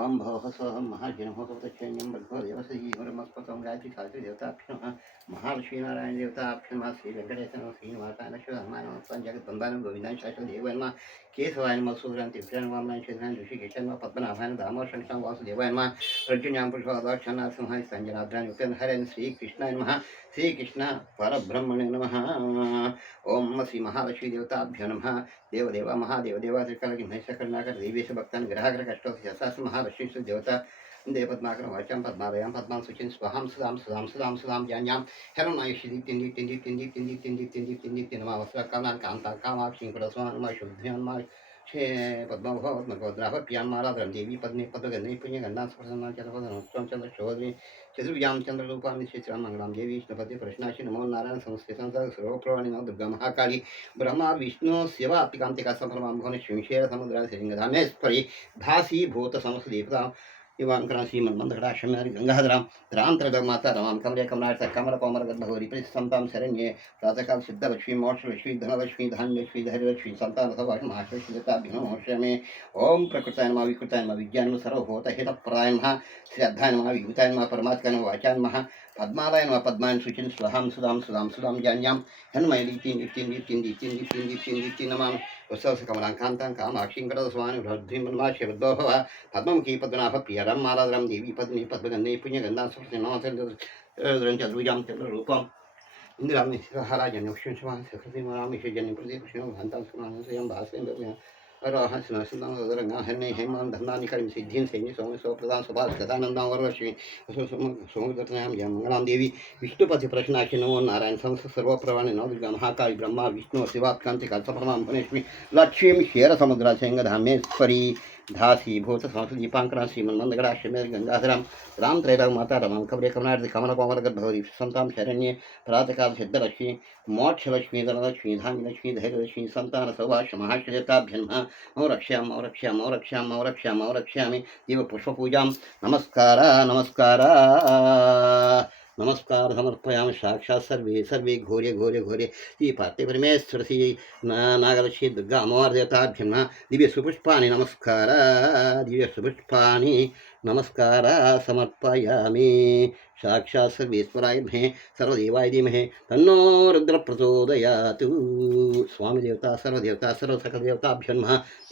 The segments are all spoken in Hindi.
ओम भोः सोऽहं महाजिनमो कौतक्षण्यं भगवदेवसजीवरमस्पकं गायत्रिखातृदेवताभ्यः महालक्ष्मीनारायणदेवताभ्यः श्रीवेङ्कटेशनं श्रीनिवासानश्वहमानमस्तं जगद्बन्धानं गोविन्दां केशवाय नमः सूत्रान् तिभ्यां वाम्नां दामोशङ्कां वासुदेवाय सञ्जनाद्रान् श्रीकृष्णाय नमः। श्रीकृष्ण परब्रह्मणे नमः। ओम श्री महालक्ष्मीदेवताभ्यो नमः। देवदेव, महादेवदेवा त्रिकालकिन्हैश्वकर्णाकर देवेश भक्तान् ग्रहाकर महालक्ष्मी शिष्ट देवता दे पद्माकरं वर्षं पद्माभयं पद्मां सुचिं स्वहं सुधां सुधां सुधां सुधां ज्ञान्यां हरमायुषिदि तिन्दि तिन्दि तिन्दि तिन्दि तिन्दि तिन्दि तिन्दि तिन्मावस्त्रकालान् कान्ता कामाक्षिं कुलस्वानुमा शुद्ध्यान्मा क्षे पद्मभवद्मगोद्राभप्यान्माराद्रं देवी पद्मे पद्मगन्धे पुण्यगन्धां स्पर्शन्नां चलपदनुत्वं शोधि చతుర్వ్యాం చంద్రలోకాన్ని శ్రీరామ మంగళం దేవి విష్ణుపతి ప్రశ్నాశి నమో నారాయణ సంస్కృతం సర్వప్రవాణి నమో దుర్గా మహాకాళి బ్రహ్మ విష్ణు శివ అప్తికాంతిక సంభ్రమాం భువన శృంశేర సముద్ర శ్రీరంగధామేశ్వరి భాసీ భూత సంస్థ దీపతాం शिवांकरा श्रीमन्मन्दकटाक्षम्यारि गङ्गाधरां त्रान्तरगमाता रमां कमले कमलार्थ कमल कोमल गद्भगौरी परिसन्तां शरण्ये प्रातःकाल सिद्धलक्ष्मी, मोक्षलक्ष्मी, धनलक्ष्मी, धान्यलक्ष्मी, धैर्यलक्ष्मी सन्तानसवाषमाश्रयता मे ॐ प्रकृताय नमः, विकृताय नमः विज्ञानं सर्वभूतहितप्राय नमः, श्री अध्याय नमः, विभूताय नमः परमात्मा नमः वाचाय नमः। पद्माय नम पद्मा शुचि स्वाहां सुधाम सुधाम सुधाम जान्यां हनुमयीतिमीति नमा वसवस कमलांकांतां कामाक्षीं करदस्वानुरुद्धिं मन्मा शिवद्वभव पद्मं कीपद्मनाभ पियरं मालाधरं देवी पद्मी पद्मगन्धे पुण्यगन्धा सुरसे नमस्तं चतुर्यां चतुर्रूपम् इन्द्रामिषहराजन्यं शुष्मान् सकृतिमरामिषजन्यं प्रदीपशिवं भान्तां सुमानसयं भास्वयं भव्यम् హరాహ శివసుందం ఉదరంగా హరిణి హైమాన్ ధర్నాన్ని కరిం సిద్ధిం సైని సోమ స్వప్రదాన్ సుభాష్ కథానందం వరవర్షిణి సోమదర్శనాం జయ మంగళాం దేవి విష్ణుపతి ప్రశ్నాక్షి నమో నారాయణ సంస్థ సర్వప్రవాణి నో దుర్గా మహాకాళి బ్రహ్మ విష్ణు శివాత్కాంతి కల్పరమాం భునేష్మి లక్ష్మీం క్షీర సముద్రాశయంగ ధామేశ్వరి ಧಾಸೀಭೂತ ಸಂಸ್ಕೃತ ದೀಪಾಂಕರ ಶ್ರೀಮನ್ಮಂದಗಡ ಶ್ರೀಮೇರ್ ಗಂಗಾಧರಾಮ್ ರಾಮ್ ತ್ರೈಲಾಗ್ ಮಾತಾ ರಮಾಂ ಕಬರೆ ಕಮಲಾರ್ದಿ ಕಮಲ ಕೋಮಲ ಗರ್ಭವರಿ ಸಂತಾಂ ಶರಣ್ಯೆ ಪ್ರಾತಕಾಲ ಸಿದ್ಧಲಕ್ಷ್ಮಿ ಮೋಕ್ಷಲಕ್ಷ್ಮಿ ಧನಲಕ್ಷ್ಮಿ ಧಾನ್ಯಲಕ್ಷ್ಮಿ ಧೈರ್ಯಲಕ್ಷ್ಮಿ ಸಂತಾನ ಸೌಭಾಷ್ಯ ಮಹಾಶ್ರಯತಾಭ್ಯನ್ಮ ಮೌ ರಕ್ಷ್ಯಾಂ ಮೌ ರಕ್ಷ್ಯಾಂ ಮೌ ರಕ್ಷ್ಯಾಂ ಮೌ ರಕ್ಷ್ಯಾಂ ಮೌ ರಕ್ಷ್ಯಾಮಿ ದೇವ ಪುಷ್ಪಪೂಜಾಂ ನಮಸ್ಕಾರ ನಮಸ್ಕಾರ नमस्कार समर्पयाम साक्षात सर्वे सर्वे घोरे घोरे घोरे। श्री पाते परमेश्वर श्री नागलक्षी दुर्गा अमोर देवताभ्यम दिव्य सुपुष्पा नमस्कार दिव्य सुपुष्पा नमस्कार, समर्पयामी। साक्षात सर्वेश्वराय महे, सर्वदेवाय धीमहे। तन्नो रुद्र प्रचोदयातु स्वामी देवता सर्वदेवता सर्वसकदेवताभ्यो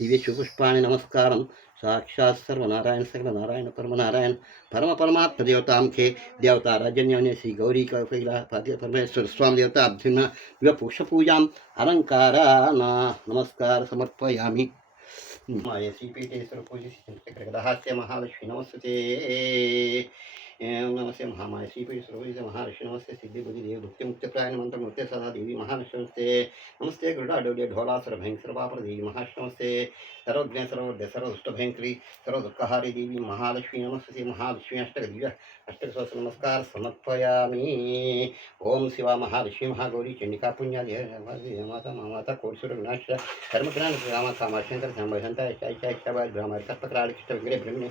दिव्य सुपुष्पा नमस्कारं साक्षात सर्वनारायण सर्वनारायण नारायण, परम नारायण, परम परमात्म देवतामुखे, देवता राजन्योन्य श्री गौरी परमेश्वर, स्वामी देवता अभ्युन विवपुषपूजाम् अलङ्काराना, नमस्कार समर्पयामि। श्रीपीठेश्वर पूजित महालक्ष्मी, नमस्ते। नमस्ते महामायसी पीठस्वरूपित महालक्ष्मी नमस्ते सिद्धि बुद्धिदेव भक्ति मुक्तिप्राय मंत्र नृत्य सदा देवी महालक्ष्मी नमस्ते नमस्ते गरुड़ाडोल्य ढोला सर्वभयंकरपापर देवी महालक्ष्मी नमस्ते सर्वज्ञ सर्वोद्य सर्वदुष्टभयंकरी, सर्वदुःखहारी देवी, महालक्ष्मी, नमस्ते, महालक्ष्मी अष्टक दिव्य अष्टक सहस्र नमस्कार, समर्पयामि। ओम शिवा महालक्ष्मी, महागौरी चंडिका पुण्या माता माता कोटसुर विनाश धर्मग्राम रामा कामाशंकर श्याम भजनता शाय शाय शाय ब्रह्मार्थ कृष्ण विग्रह ब्रह्म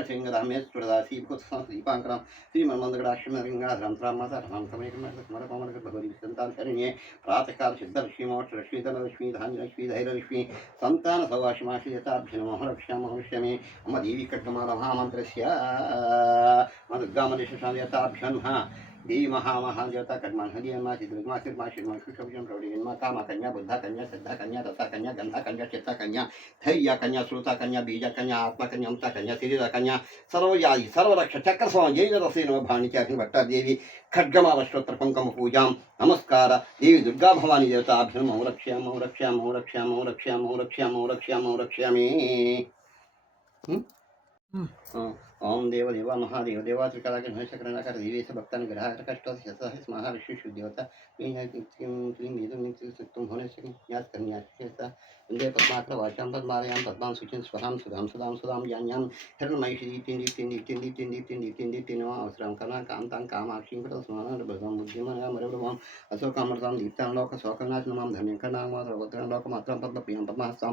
श्रीङ्गधामेश्वरदासीभूत संस्दीपाङ्करं श्रीमन्मन्दगडाश्रीमलिङ्गाधरं त्रामासाधनां समयकमरकोमरभगवरीसन्तानशरण्ये प्रातःकाल सिद्धलक्ष्मीमोक्षलक्ष्मीधनलक्ष्मी धान्यलक्ष्मी धैर्यलक्ष्मी सन्तानसौवाशिमाशि यथाभ्यनमहलक्ष्यामहलक्ष्यामि मम देवी कड्गमालमहामन्त्रस्य मम दुर्गामलेशस्वामी देवी चिद्रमा कामा कन्या बुद्धा कन्या श्रद्धा कन्या रसा कन्या गंधा कन्या चित्ता कन्या धैर्या कन्या श्रोता कन्या बीजा कन्या आत्मा कन्या उत्ता कन्या सिरिदा कन्या सर्वयादि सर्वरक्ष चक्र स्वांजैन रसे भट्टा देवी खड्गमा वश्वत्रपंकम पूजा नमस्कार देवी दुर्गा भवानी देवता अभ्यम हम रक्षाम हम रक्षाम हम रक्षाम हम रक्षाम हम रक्षाम हम रक्षाम हम रक्षामे ओम देव देव महादेव देवा महेशकर महेशकरणाकर देवेश भक्तान ग्रह कष्ट शतः स्माह विश्व देवता तुम होने से ज्ञात करन्यासा वंदे पद्माकर वाचां पद्मालयां पद्मां सुचिं स्वहां सुधां सुधां सुधां यान्यां हरणमैषि दीप्तिं दीप्तिं दीप्तिं दीप्तिं दीप्तिं दीप्तिं दीप्तिं नमः अवसरां कला कान्तां कामाक्षीं कृतं स्मरणं भगवां बुद्धिमनां मरब्रह्मां अशोकामृतां दीप्तां लोकशोकनाश नमां धन्यकनां मातरवत्रां लोकमात्रां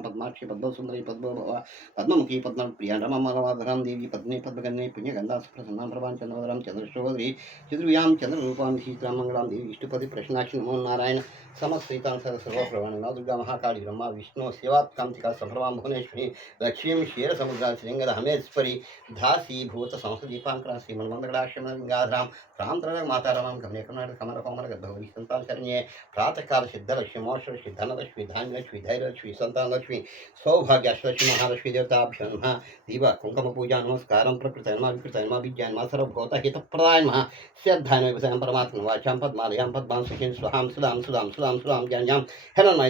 पद्माक्षी पद्मसुन्दरी पद्मो भवा पद्मी पद्मी रममलवाधरां देवी पद्मे पद्म पुष्पकन्ने पुण्यगन्धासुप्रसन्नां चन्द्रवदरां चन्द्रशोभद्री चतुर्व्यां चन्द्ररूपां शीतरामङ्गलां देवी इष्टुपति प्रश्नाक्षि नमो नारायण समस्तीतां सरसर्वप्रमाणना दुर्गा महाकाली ब्रह्मा विष्णु सेवात्कान्तिका सम्भ्रमां भुवनेश्वरी लक्ष्मीं क्षीरसमुद्रा श्रीङ्गदहमेश्वरी धासी भूत संसदीपाङ्करा श्रीमन्मन्दगडाश्रमगाधरां रां माता रामां गमने कर्णाटक कमर कोमर गद्भवरी सन्तानशरण्ये प्रातःकाल सिद्धलक्ष्मी मोक्षर सिद्धनलक्ष्मी धान्यलक्ष्मी धैर्यलक्ष्मी सन्तानलक्ष्मी सौभाग्याश्वलक्ष्मी महालक्ष्मी देवताभ्यो नमः दीप पूजा नमस्कार प्रकृत नमः विकृत नमः विज्ञान नमः सर्वभूत हितप्रदाय नमः श्रद्धाय नमः विषयं परमात्मा वाचां पद्मालयां पद्मां सुखीं स्वाहां सुदां सुदां सुदां सुदां ज्ञान्यां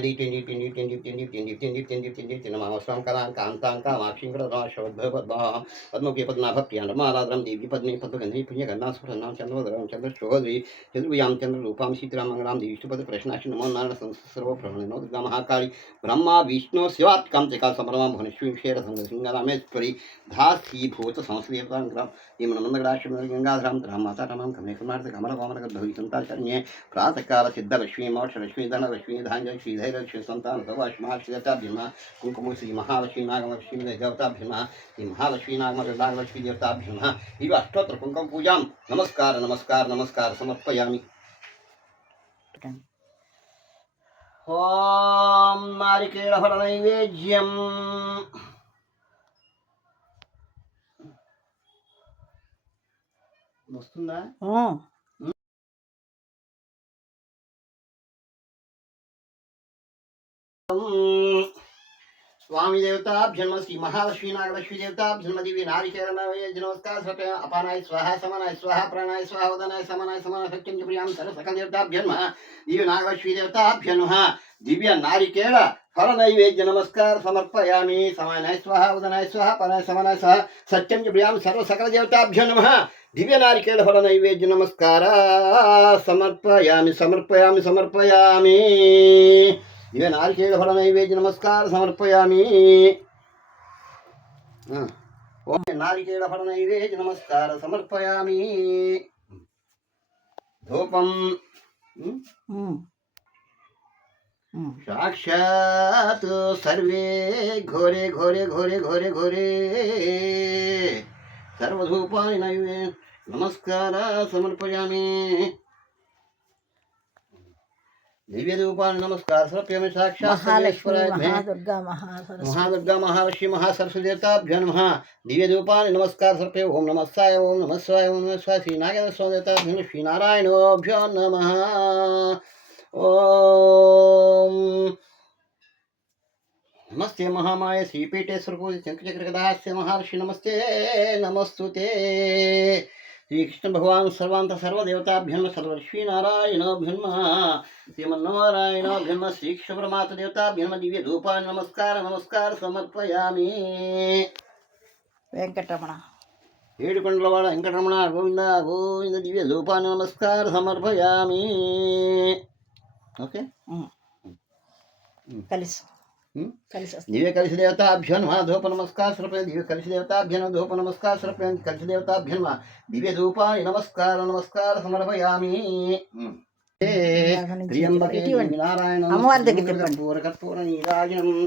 दीप्तिं दीप्तिं दीप्तिं दीप्तिं दीप्तिं दीप्तिं दीप्तिं दीप्तिं नमः स्वां कलां कान्तां कामाक्षीं कृतराशोद्भव पद्मः पद्ममुखे पद्मनाभप्रियाँ रमालाद्रं देवी पद्मे पद्मगन्धी पुण्यगन्धा सुप्रसन्नां चन्द्रवदरं चन्द्रशोधरी चतुर्भुजां चन्द्ररूपां सीतारामङ्गलां देवीष्टपद प्रश्नाशि नमो नारायण सर्वप्रहणनो दुर्गा महाकाली ब्रह्मा विष्णु शिवात् कांतिका समरमा भुवनेश्वरी क्षेरसंगसिंहरामेश्वरी धासी भूत शिवेपदाङ्कुरां श्रीमनन्दगडाश्रमं गङ्गाधरां रां मातारामां कमेकमार्थ कमलकोमलगद्भविसन्ताचरण्ये प्रातःकालसिद्धलक्ष्मी मोक्षलक्ष्मी धनलक्ष्मी धान्यलक्ष्मी धैर्यलक्ष्मी सन्तान सर्वाश्मा श्रीदत्ताभ्यमा कुङ्कुमो श्रीमहालक्ष्मी नागलक्ष्मी देवताभ्यमा श्रीमहालक्ष्मी नागमगनागलक्ष्मी देवताभ्यमा इव अष्टोत्र कुङ्कुमपूजां नमस्कार नमस्कार नमस्कार समर्पयामि। ॐ नारिकेलफलनैवेद्यम्। स्वामी देवता जन्म श्री महालक्ष्मी नागलक्ष्मी देवताभ्यन्म देवी नारिकेरणाय नमस्कार सत अपनाय स्वाहा समानाय स्वाहा प्राणाय स्वाहा वदनाय समानाय समानाय सत्यम च सर सकल देवता जन्म दिव्य नागलक्ष्मी देवता जन्म दिव्य नारी नारिकेळ ఫల నైవేద్య నమస్కార సమర్పయామి సమానాయ స్వాహ ఉదనాయ స్వాహ పరాయ సమనాయ స్వాహ సత్యం చ ప్రియాం సర్వ సకల దేవతాభ్యో నమ దివ్య నారికేళ ఫల నైవేద్య నమస్కార సమర్పయామి సమర్పయామి సమర్పయామి దివ్య నారికేళ ఫల నైవేద్య నమస్కార సమర్పయామి ఆ, ఓం నారికేళ ఫల నైవేద్య నమస్కార సమర్పయామి ధూపం ఉం? साक्षात् सर्वे घोरे घोरे घोरे घोरे घोरे। सर्वधूपानि नैवे नमस्कार समर्पयामि। दिव्यधूपानि नमस्कार समर्पयामि साक्षात् सर्वेश्वराय महादुर्गा महालक्ष्मी महासरस्वतीदेवताभ्यो नमः। दिव्यधूपानि नमस्कार समर्पय ओम नमः ओम नमः ओम नमः शिवाय श्रीनागेन्द्र स्वामी श्रीनारायणोभ्यो नमः। ఓం. నమస్తే మహామాయ శ్రీపీఠేశ్వర పూజ శంకచక్రకదాస్య మహర్షి నమస్తే నమస్తుతే. శ్రీకృష్ణ భగవాన్ సర్వాంత సర్వదేవతాభ్యన్మ సర్వర్షి నారాయణోభ్యన్మ శ్రీమన్నారాయణోభ్యన్మ శ్రీకృష్ణ పరమాత్మ దేవతాభ్యన్మ దివ్య రూపాన్ని నమస్కార నమస్కార సమర్పయామి. వెంకటరమణ. ఏడుకొండలవాడ వెంకటరమణ గోవింద గోవింద దివ్య రూపాన్ని నమస్కార సమర్పయామి. ఓకే కలిసి दिव्य कलश देवताभ्यन वहाँ धूप नमस्कार समर्पण दिव्य कलश देवताभ्यन धूप नमस्कार समर्पण कलश देवताभ्यन वहाँ दिव्य धूपाय नमस्कार नमस्कार समर्पयामि त्र्यंबके नारायणं पूरकर्पूरनीराजनम्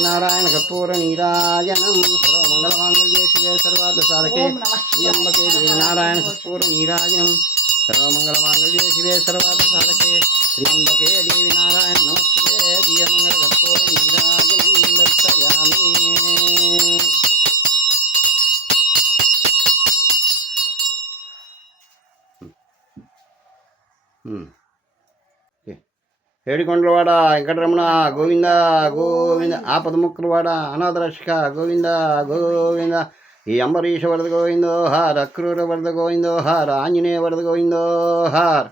नारायण कपूर नीराजनम सर्वमंगल मांगल्ये शिवे सर्वार्थ साधके त्र्यंबके नारायण कपूर शिवे सर्वार्थ साधके त्र्यंबके देवी नारायण नमस्ते। कपूर दर्शयामि। Hmm. ఏడికొండలవాడ వెంకటరమణ గోవింద గోవింద ఆపద ముక్కులవాడ అనాథ రక్షక గోవింద గోవింద ఈ అంబరీష వరద గోవిందో హార్ అక్రూర వరద గోవిందో హార్ ఆంజనేయ వరద గోవిందో హార్